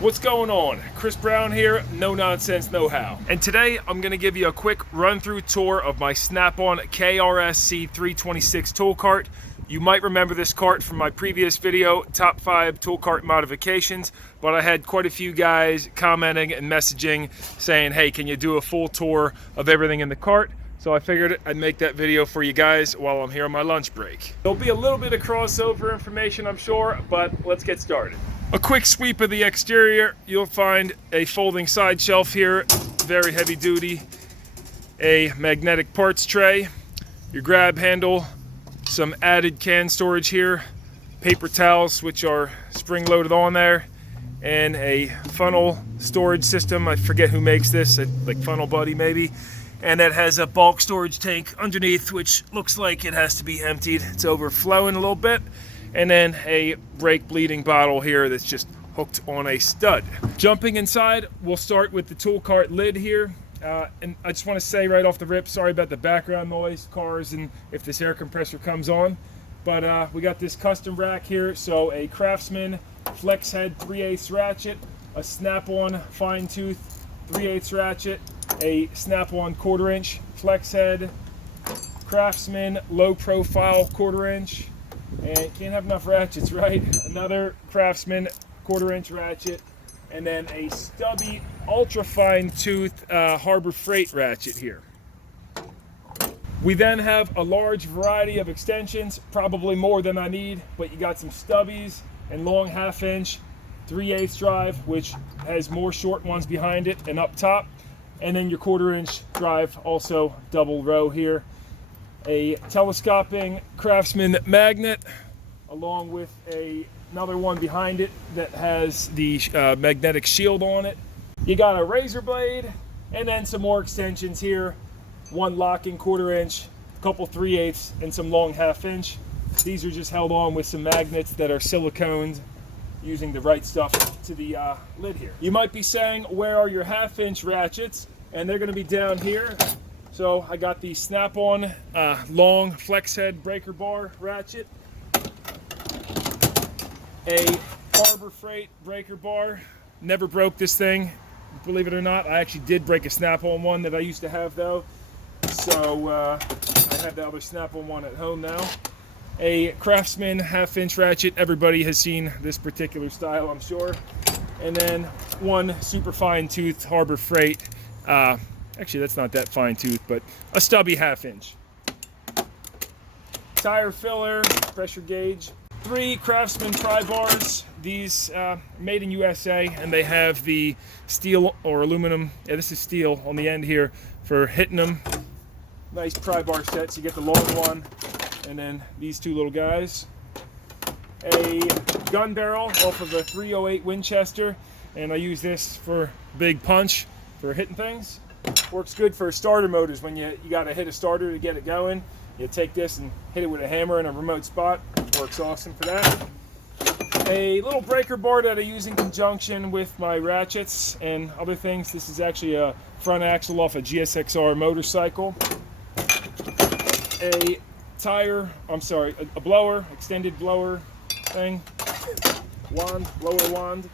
What's going on? Chris Brown here, No Nonsense Know-How. And today I'm going to give you a quick run-through tour of my Snap-on KRSC326 tool cart. You might remember this cart from my previous video, Top 5 Tool Cart Modifications, but I had quite a few guys commenting and messaging saying, hey, can you do a full tour of everything in the cart? So I figured I'd make that video for you guys while I'm here on my lunch break. There'll be a little bit of crossover information, I'm sure, but let's get started. A quick sweep of the exterior, you'll find a folding side shelf here, very heavy duty, a magnetic parts tray, your grab handle, some added can storage here, paper towels which are spring loaded on there, and a funnel storage system. I forget who makes this, like Funnel Buddy maybe. And that has a bulk storage tank underneath, which looks like it has to be emptied. It's overflowing a little bit. And then a brake bleeding bottle here that's just hooked on a stud. Jumping inside, we'll start with the tool cart lid here. And I just want to say right off the rip, sorry about the background noise, cars, and if this air compressor comes on. But we got this custom rack here. So a Craftsman flex head 3/8 ratchet, a Snap-on fine tooth 3/8 ratchet, a Snap-on 1/4 inch flex head, Craftsman low profile 1/4 inch, and can't have enough ratchets, right? Another Craftsman 1/4 inch ratchet, and then a Stubby ultra fine tooth Harbor Freight ratchet here. We then have a large variety of extensions, probably more than I need, but you got some Stubbies and long 1/2 inch 3/8 drive, which has more short ones behind it and up top. And then your 1/4 inch drive, also double row here. A telescoping Craftsman magnet, along with another one behind it that has the magnetic shield on it. You got a razor blade, and then some more extensions here. One locking 1/4 inch, a couple 3/8, and some long 1/2 inch. These are just held on with some magnets that are siliconed, using the right stuff to the lid here. You might be saying, where are your 1/2 inch ratchets? And they're gonna be down here. So I got the Snap-on long flex head breaker bar ratchet, a Harbor Freight breaker bar. Never broke this thing, believe it or not. I actually did break a Snap-on one that I used to have though. So I have the other Snap-on one at home now. A Craftsman 1/2 inch ratchet. Everybody has seen this particular style, I'm sure. And then one super fine tooth Harbor Freight. Actually, that's not that fine tooth, but a Stubby 1/2 inch. Tire filler, pressure gauge. 3 Craftsman Pry Bars. These made in USA, and they have the steel or aluminum. Yeah, this is steel on the end here for hitting them. Nice pry bar sets. You get the long one, and then these 2 little guys. A gun barrel off of a 308 Winchester, and I use this for big punch for hitting things. Works good for starter motors when you got to hit a starter to get it going. You take this and hit it with a hammer in a remote spot. Works awesome for that. A little breaker bar that I use in conjunction with my ratchets and other things. This is actually a front axle off a GSXR motorcycle. A blower, extended blower thing. Wand, blower wand.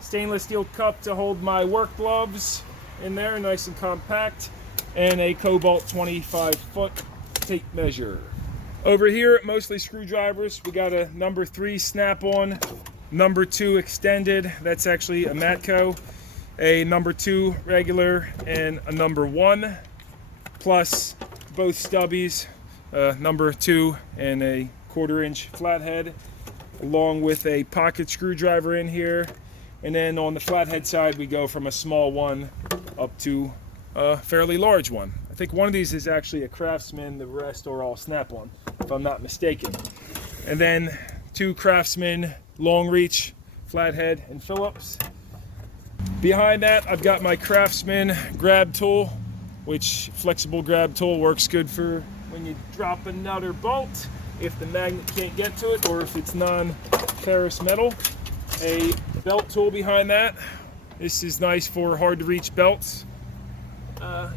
Stainless steel cup to hold my work gloves in there, nice and compact, and a Cobalt 25-foot tape measure. Over here, mostly screwdrivers. We got a number 3 Snap-on, number 2 extended, that's actually a Matco, a number 2 regular, and a number 1, plus both Stubbies, number 2 and a 1/4 inch flathead, along with a pocket screwdriver in here. And then on the flathead side, we go from a small one up to a fairly large one. I think one of these is actually a Craftsman, the rest are all Snap-on, if I'm not mistaken. And then 2 Craftsman long reach flathead and Phillips. Behind that, I've got my Craftsman grab tool, which flexible grab tool works good for when you drop another bolt, if the magnet can't get to it, or if it's non-ferrous metal. A belt tool behind that. This is nice for hard to reach belts.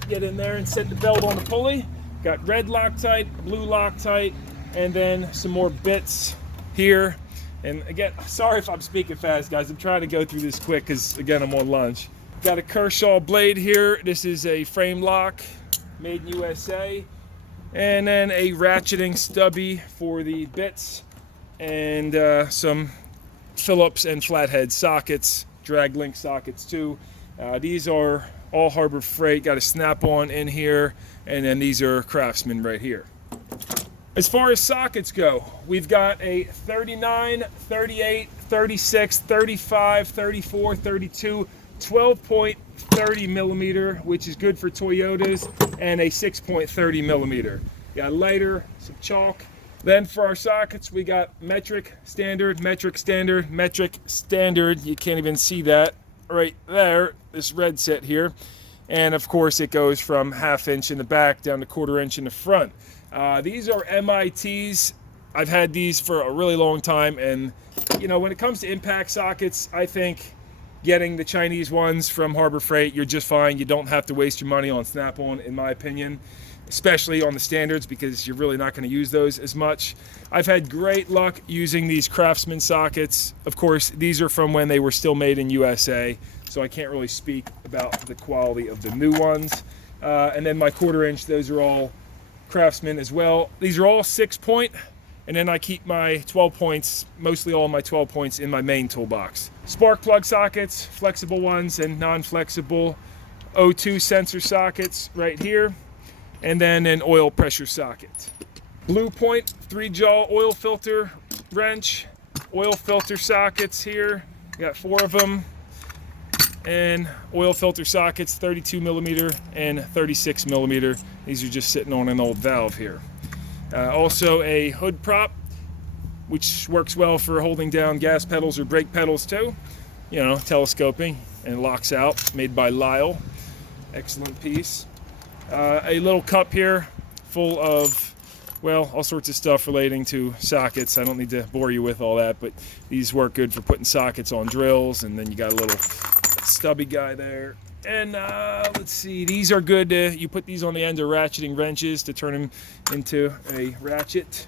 Get in there and set the belt on the pulley. Got red Loctite, blue Loctite, and then some more bits here. And again, sorry if I'm speaking fast, guys. I'm trying to go through this quick because, again, I'm on lunch. Got a Kershaw blade here. This is a frame lock, made in USA. And then a ratcheting stubby for the bits. And some Phillips and flathead sockets, drag link sockets too. These are all Harbor Freight. Got a Snap-on in here. And then these are Craftsman right here. As far as sockets go, we've got a 39, 38, 36, 35, 34, 32, 12.30 millimeter, which is good for Toyotas, and a 6.30 millimeter. Got a lighter, some chalk. Then for our sockets, we got metric, standard, metric, standard, metric, standard. You can't even see that right there, this red set here. And of course, it goes from 1/2 inch in the back down to 1/4 inch in the front. These are MITs. I've had these for a really long time, and you know, when it comes to impact sockets, I think getting the Chinese ones from Harbor Freight, you're just fine. You don't have to waste your money on Snap-on, in my opinion, especially on the standards, because you're really not going to use those as much. I've had great luck using these Craftsman sockets. Of course, these are from when they were still made in USA, so I can't really speak about the quality of the new ones. And then my 1/4 inch, those are all Craftsman as well. These are all 6-point, and then I keep my 12 points, mostly all my 12 points, in my main toolbox. Spark plug sockets, flexible ones and non-flexible. O2 sensor sockets right here, and then an oil pressure socket. Blue Point 3-jaw oil filter wrench, oil filter sockets here. Got 4 of them. And oil filter sockets, 32 millimeter and 36 millimeter. These are just sitting on an old valve here. Also a hood prop, which works well for holding down gas pedals or brake pedals too. You know, telescoping, and locks out, made by Lyle. Excellent piece. A little cup here full of, well, all sorts of stuff relating to sockets. I don't need to bore you with all that, but these work good for putting sockets on drills. And then you got a little stubby guy there. And let's see, these are good. You put these on the end of ratcheting wrenches to turn them into a ratchet.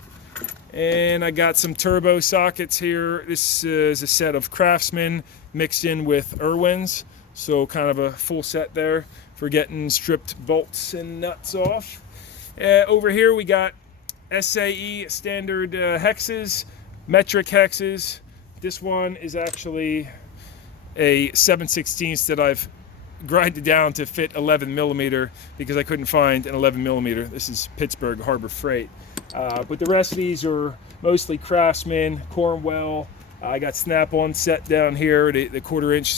And I got some turbo sockets here. This is a set of Craftsman mixed in with Irwin's, so kind of a full set there for getting stripped bolts and nuts off. Over here we got SAE standard hexes, metric hexes. This one is actually a 7/16 that I've grinded down to fit 11 millimeter because I couldn't find an 11 millimeter. This is Pittsburgh Harbor Freight. But the rest of these are mostly Craftsman, Cornwell. I got Snap-on set down here, the 1/4 inch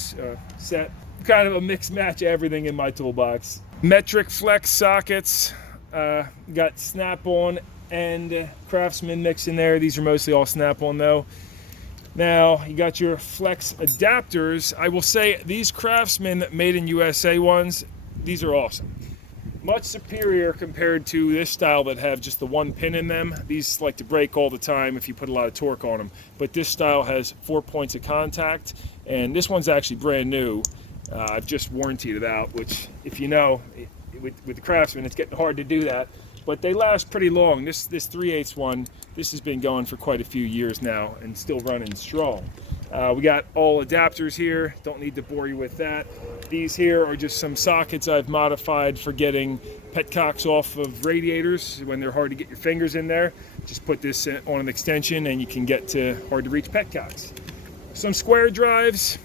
set. Kind of a mixed match of everything in my toolbox. Metric flex sockets. Got Snap-on and Craftsman mixed in there. These are mostly all Snap-on though. Now, you got your flex adapters. I will say these Craftsman made in USA ones, these are awesome. Much superior compared to this style that have just the 1 pin in them. These like to break all the time if you put a lot of torque on them. But this style has 4 points of contact, and this one's actually brand new. I've just warrantied it out, which, if you know, with the Craftsman, it's getting hard to do that. But they last pretty long. This 3/8 one, this has been going for quite a few years now and still running strong. We got all adapters here. Don't need to bore you with that. These here are just some sockets I've modified for getting petcocks off of radiators when they're hard to get your fingers in there. Just put this on an extension and you can get to hard to reach petcocks. Some square drives.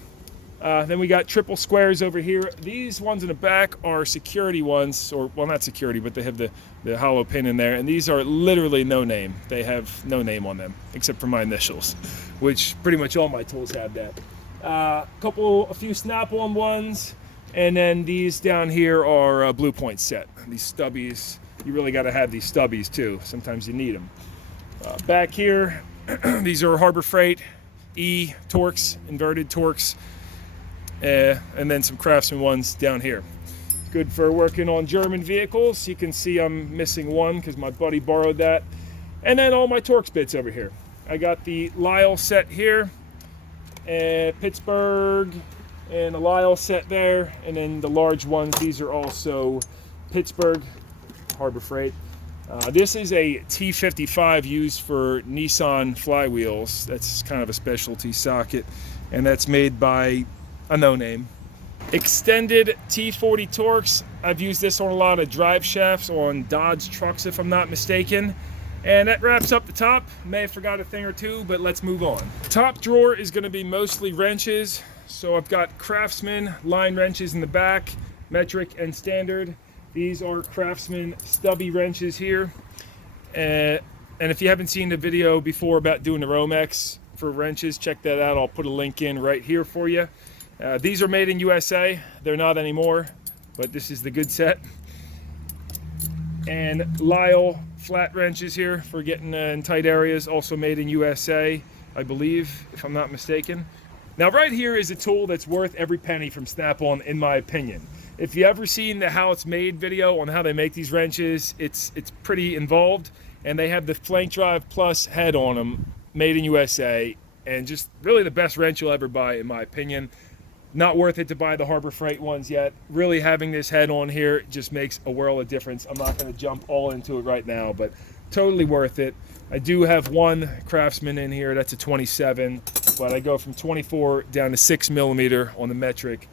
Then we got triple squares over here. These ones in the back are security ones, or well, not security, but they have the hollow pin in there. And these are literally no name. They have no name on them, except for my initials, which pretty much all my tools have that. A few Snap-on ones, and then these down here are Blue Point set. These stubbies, you really got to have these stubbies too. Sometimes you need them. Back here, these are Harbor Freight Torx, inverted Torx. And then some Craftsman ones down here. Good for working on German vehicles. You can see I'm missing one because my buddy borrowed that. And then all my Torx bits over here. I got the Lyle set here, Pittsburgh, and the Lyle set there. And then the large ones, these are also Pittsburgh, Harbor Freight. This is a T55 used for Nissan flywheels. That's kind of a specialty socket, and that's made by a no-name. Extended T40 Torx. I've used this on a lot of drive shafts on Dodge trucks, if I'm not mistaken. And that wraps up the top. May have forgot a thing or two, but let's move on. Top drawer is going to be mostly wrenches. So I've got Craftsman line wrenches in the back, metric and standard. These are Craftsman Stubby wrenches here. And if you haven't seen the video before about doing the Romex for wrenches, check that out. I'll put a link in right here for you. These are made in USA. They're not anymore, but this is the good set. And Lyle flat wrenches here for getting in tight areas, also made in USA, I believe, if I'm not mistaken. Now right here is a tool that's worth every penny from Snap-on, in my opinion. If you ever seen the how it's made video on how they make these wrenches, it's pretty involved, and they have the Flank Drive Plus head on them, made in USA, and just really the best wrench you'll ever buy, in my opinion. Not worth it to buy the Harbor Freight ones yet. Really, having this head on here just makes a world of difference. I'm not going to jump all into it right now, but totally worth it. I do have one Craftsman in here. That's a 27, but I go from 24 down to 6mm on the metric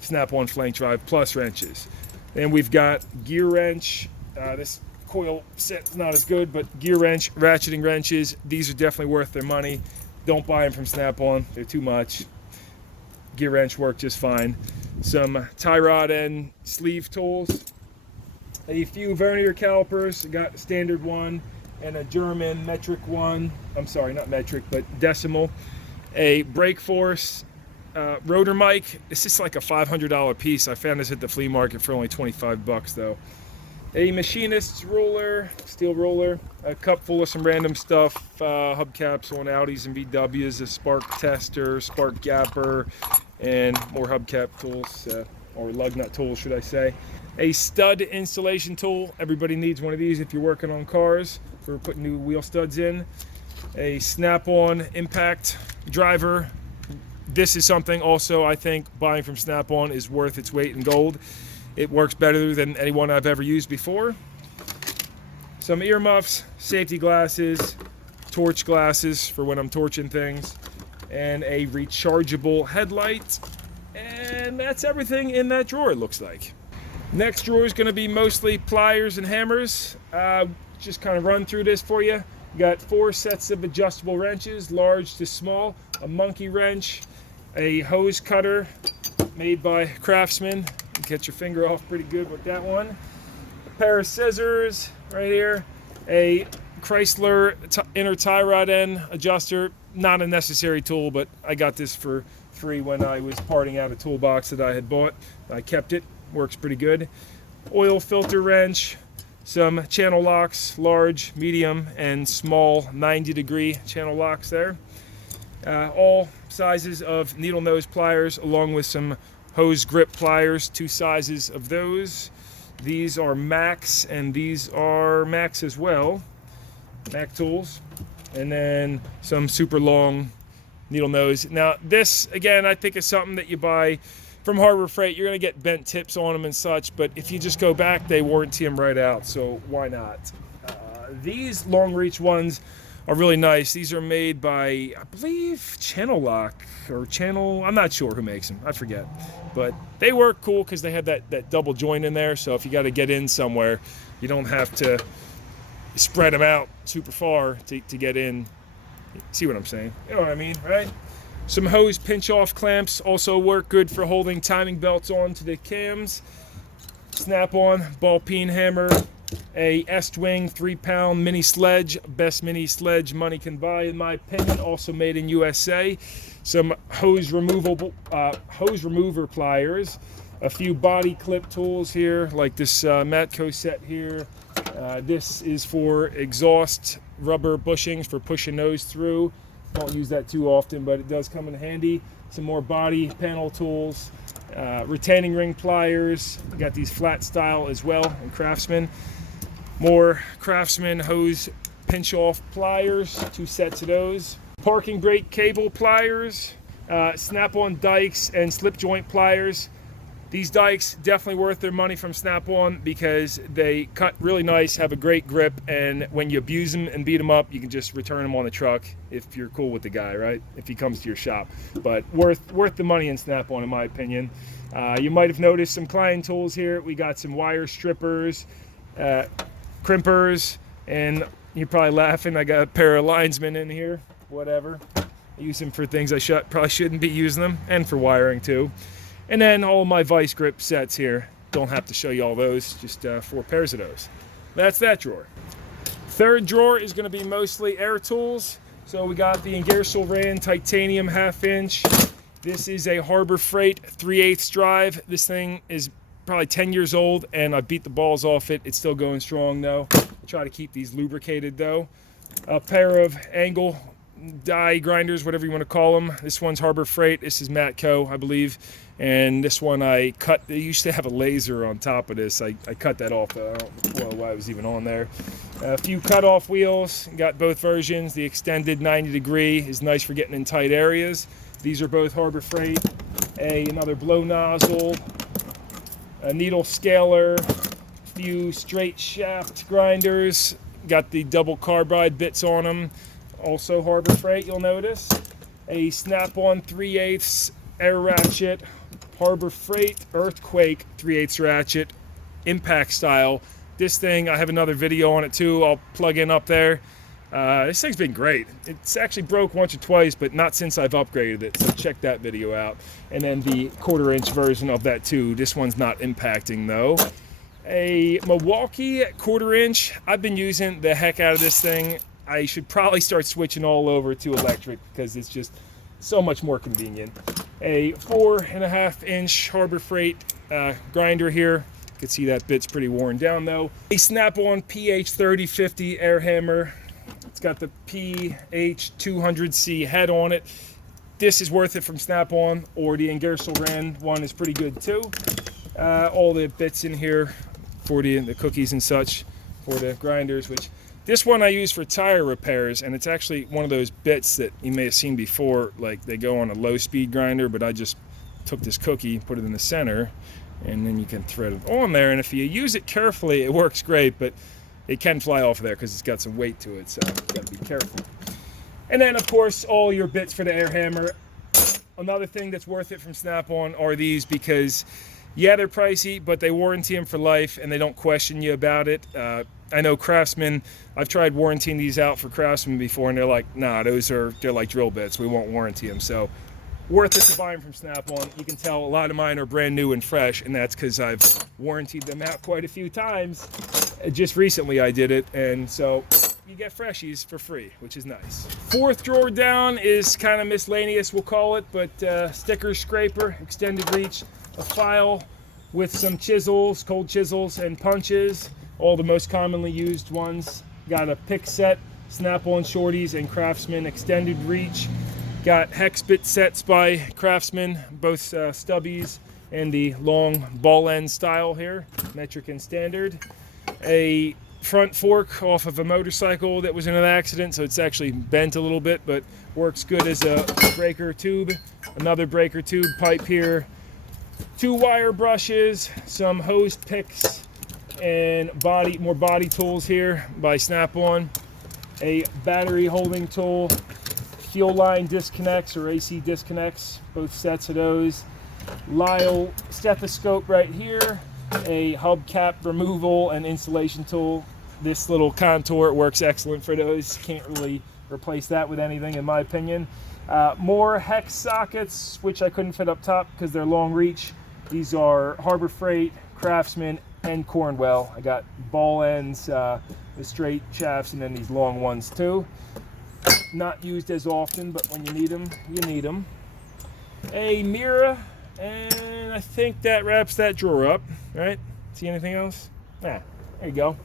Snap-on Flank Drive Plus wrenches. Then we've got Gearwrench. This coil set's not as good, but Gearwrench ratcheting wrenches. These are definitely worth their money. Don't buy them from Snap-on. They're too much. Gearwrench work just fine. Some tie rod and sleeve tools. A few Vernier Calipers. Got a standard one and a German metric one. I'm sorry, not metric, but decimal. A brake force rotor mic. It's just like a $500 piece. I found this at the flea market for only 25 bucks though. A machinist's ruler, steel ruler, a cup full of some random stuff, hubcaps on Audis and VWs, a spark tester, spark gapper, and more hubcap tools, or lug nut tools, should I say. A stud installation tool. Everybody needs one of these if you're working on cars for putting new wheel studs in. A Snap-on impact driver. This is something also I think buying from Snap-on is worth its weight in gold. It works better than any one I've ever used before. Some earmuffs, safety glasses, torch glasses for when I'm torching things, and a rechargeable headlight. And that's everything in that drawer, it looks like. Next drawer is going to be mostly pliers and hammers. Just kind of run through this for you. Got 4 sets of adjustable wrenches, large to small, a monkey wrench, a hose cutter made by Craftsman. You get your finger off pretty good with that one. A pair of scissors right here. A Chrysler inner tie rod end adjuster. Not a necessary tool, but I got this for free when I was parting out a toolbox that I had bought. I kept it. Works pretty good. Oil filter wrench. Some channel locks, large, medium, and small 90-degree channel locks there. All sizes of needle nose pliers, along with some hose grip pliers, 2 sizes of those. These are Max, and these are Max as well. Mac tools. And then some super long needle nose. Now this, again, I think is something that you buy from Harbor Freight. You're going to get bent tips on them and such, but if you just go back, they warranty them right out, so why not? These long reach ones are really nice. These are made by, I believe, Channel Lock or Channel, I'm not sure who makes them, I forget. But they work cool because they have that double joint in there, so if you got to get in somewhere, you don't have to spread them out super far to get in. See what I'm saying? You know what I mean, right? Some hose pinch-off clamps also work good for holding timing belts onto the cams. Snap-on ball peen hammer. A S-Twing 3-pound mini sledge. Best mini sledge money can buy, in my opinion. Also made in USA. Some hose remover pliers. A few body clip tools here, like this Matco set here. This is for exhaust rubber bushings for pushing those through. Don't use that too often, but it does come in handy. Some more body panel tools, retaining ring pliers. We got these flat style as well in Craftsman. More Craftsman hose pinch off pliers, 2 sets of those. Parking brake cable pliers, Snap-on Dikes and slip joint pliers. These dikes definitely worth their money from Snap-on because they cut really nice, have a great grip, and when you abuse them and beat them up, you can just return them on the truck if you're cool with the guy, right? If he comes to your shop. But worth the money in Snap-on, in my opinion. You might have noticed some client tools here. We got some wire strippers, crimpers, and you're probably laughing. I got a pair of linesmen in here, whatever. I use them for things I probably shouldn't be using them, and for wiring too. And then all my vice grip sets here. Don't have to show you all those, just 4 pairs of those. That's that drawer. Third drawer is going to be mostly air tools. So we got the Gearwrench titanium 1/2 inch. This is a Harbor Freight 3/8 drive. This thing is probably 10 years old and I beat the balls off it. It's still going strong though. I try to keep these lubricated though. A pair of angle die grinders, whatever you want to call them. This one's Harbor Freight. This is Matco, I believe. And this one I cut. They used to have a laser on top of this. I cut that off. I don't know why it was even on there. A few cut-off wheels. Got both versions. The extended 90 degree is nice for getting in tight areas. These are both Harbor Freight. Another blow nozzle. A needle scaler. A few straight shaft grinders. Got the double carbide bits on them. Also Harbor Freight, you'll notice. A Snap-on 3/8 air ratchet. Harbor Freight Earthquake 3/8 ratchet, impact style. This thing, I have another video on it too. I'll plug in up there. This thing's been great. It's actually broke once or twice, but not since I've upgraded it. So check that video out. And then the 1/4 inch version of that too. This one's not impacting though. A Milwaukee 1/4 inch. I've been using the heck out of this thing. I should probably start switching all over to electric because it's just so much more convenient. A 4.5 inch Harbor Freight grinder here. You can see that bit's pretty worn down though. A Snap-on PH3050 air hammer. It's got the PH200C head on it. This is worth it from Snap-on, or the Gearwrench one is pretty good too. All the bits in here for the cookies and such for the grinders, which this one I use for tire repairs, and it's actually one of those bits that you may have seen before, like they go on a low-speed grinder, but I just took this cookie, put it in the center, and then you can thread it on there, and if you use it carefully, it works great, but it can fly off of there because it's got some weight to it, so you got to be careful. And then, of course, all your bits for the air hammer. Another thing that's worth it from Snap-on are these because, yeah, they're pricey, but they warranty them for life, and they don't question you about it. I know Craftsman, I've tried warranting these out for Craftsman before, and they're like, nah, they're like drill bits. We won't warranty them. So worth it to buy them from Snap-on. You can tell a lot of mine are brand new and fresh, and that's because I've warrantied them out quite a few times. Just recently I did it, and so you get freshies for free, which is nice. Fourth drawer down is kind of miscellaneous, we'll call it, but sticker scraper, extended reach, a file with some chisels, cold chisels, and punches. All the most commonly used ones. Got a pick set, Snap-on shorties, and Craftsman extended reach. Got hex bit sets by Craftsman, both stubbies and the long ball end style here, metric and standard. A front fork off of a motorcycle that was in an accident, so it's actually bent a little bit, but works good as a breaker tube. Another breaker tube pipe here. 2 wire brushes, some hose picks, and more body tools here by Snap-on. A battery holding tool, fuel line disconnects or AC disconnects, both sets of those. Lyle stethoscope right here, a hubcap removal and installation tool. This little contour works excellent for those. Can't really replace that with anything in my opinion. More hex sockets, which I couldn't fit up top because they're long reach. These are Harbor Freight, Craftsman, and Cornwell. I got ball ends, the straight shafts, and then these long ones too. Not used as often, but when you need them, you need them. A mirror, and I think that wraps that drawer up, right? See anything else? Nah, there you go.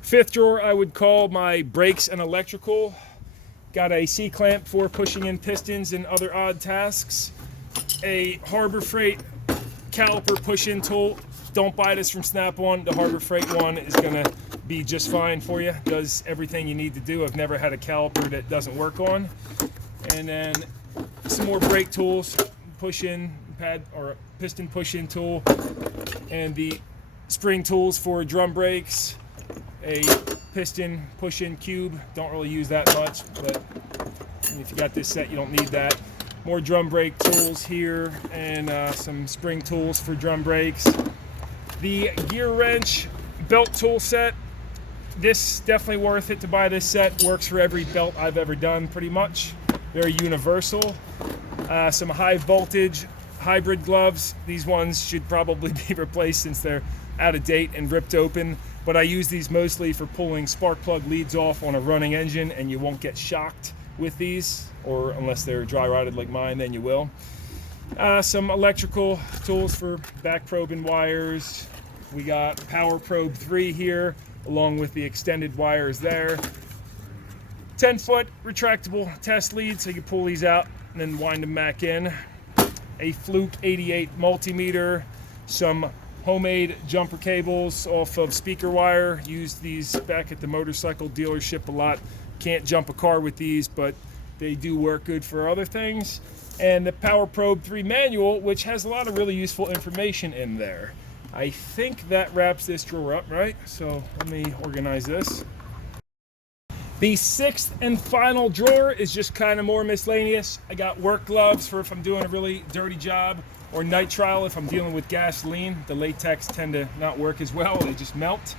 Fifth drawer I would call my brakes and electrical. Got a C-clamp for pushing in pistons and other odd tasks. A Harbor Freight caliper push-in tool. Don't buy this from Snap-on. The Harbor Freight one is gonna be just fine for you. Does everything you need to do. I've never had a caliper that doesn't work on. And then some more brake tools, push in pad or piston push-in tool, and the spring tools for drum brakes, a piston push-in cube. Don't really use that much, but if you got this set, you don't need that. More drum brake tools here, and some spring tools for drum brakes. The Gearwrench belt tool set. This definitely worth it to buy this set. Works for every belt I've ever done, pretty much. Very universal. Some high voltage hybrid gloves. These ones should probably be replaced since they're out of date and ripped open. But I use these mostly for pulling spark plug leads off on a running engine, and you won't get shocked with these, or unless they're dry rotted like mine, then you will. Some electrical tools for back probing wires. We got Power Probe 3 here, along with the extended wires there. 10-foot retractable test lead, so you can pull these out and then wind them back in. A Fluke 88 multimeter, some homemade jumper cables off of speaker wire. Used these back at the motorcycle dealership a lot. Can't jump a car with these, but they do work good for other things. And the Power Probe 3 manual, which has a lot of really useful information in there. I think that wraps this drawer up, right? So let me organize this. The sixth and final drawer is just kind of more miscellaneous. I got work gloves for if I'm doing a really dirty job, or nitrile if I'm dealing with gasoline. The latex tend to not work as well, they just melt.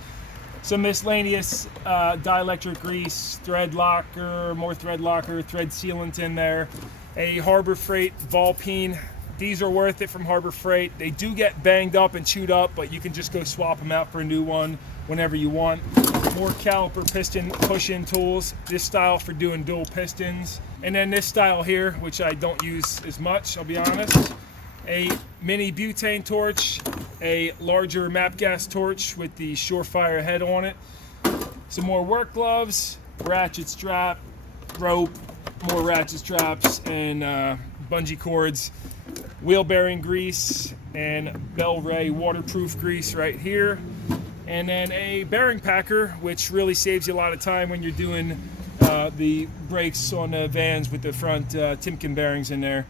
Some miscellaneous dielectric grease, thread locker, more thread locker, thread sealant in there. A Harbor Freight ball peen. These are worth it from Harbor Freight. They do get banged up and chewed up, but you can just go swap them out for a new one whenever you want. More caliper piston push-in tools. This style for doing dual pistons. And then this style here, which I don't use as much, I'll be honest. A mini butane torch, a larger map gas torch with the Surefire head on it. Some more work gloves, ratchet strap, rope, more ratchet straps, and bungee cords. Wheel bearing grease and Bell Ray waterproof grease right here. And then a bearing packer, which really saves you a lot of time when you're doing the brakes on the vans with the front Timken bearings in there.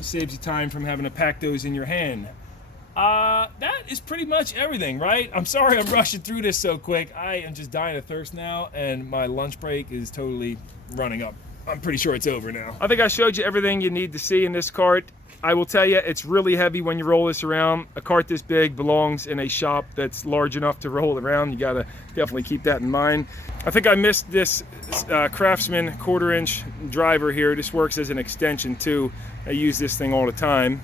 Saves you time from having to pack those in your hand. That is pretty much everything, right? I'm sorry I'm rushing through this so quick. I am just dying of thirst now, and my lunch break is totally running up. I'm pretty sure it's over now. I think I showed you everything you need to see in this cart. I will tell you, it's really heavy when you roll this around. A cart this big belongs in a shop that's large enough to roll around. You gotta definitely keep that in mind. I think I missed this Craftsman 1/4-inch driver here. This works as an extension too. I use this thing all the time.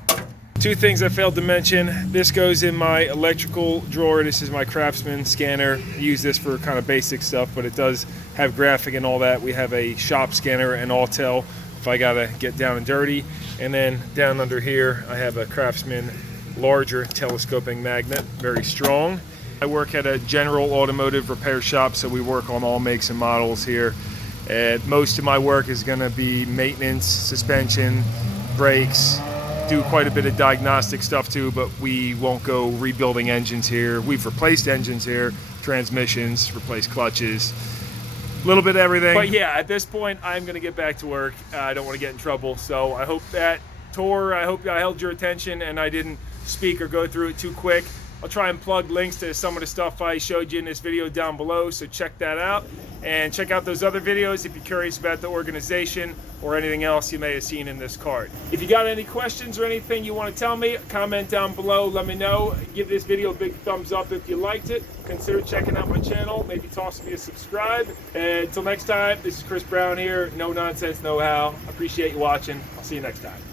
Two things I failed to mention. This goes in my electrical drawer. This is my Craftsman scanner. I use this for kind of basic stuff, but it does have graphic and all that. We have a shop scanner and Autel if I gotta get down and dirty. And then down under here, I have a Craftsman larger telescoping magnet, very strong. I work at a general automotive repair shop, so we work on all makes and models here. And most of my work is gonna be maintenance, suspension, brakes, do quite a bit of diagnostic stuff too, but we won't go rebuilding engines here. We've replaced engines here, transmissions, replaced clutches, a little bit of everything. But yeah, at this point, I'm gonna get back to work. I don't wanna get in trouble. So I hope that tour, I hope I held your attention and I didn't speak or go through it too quick. I'll try and plug links to some of the stuff I showed you in this video down below, so check that out. And check out those other videos if you're curious about the organization or anything else you may have seen in this cart. If you got any questions or anything you want to tell me, comment down below, let me know. Give this video a big thumbs up if you liked it. Consider checking out my channel, maybe toss me a subscribe. And until next time, this is Chris Brown here, No Nonsense, No How. Appreciate you watching. I'll see you next time.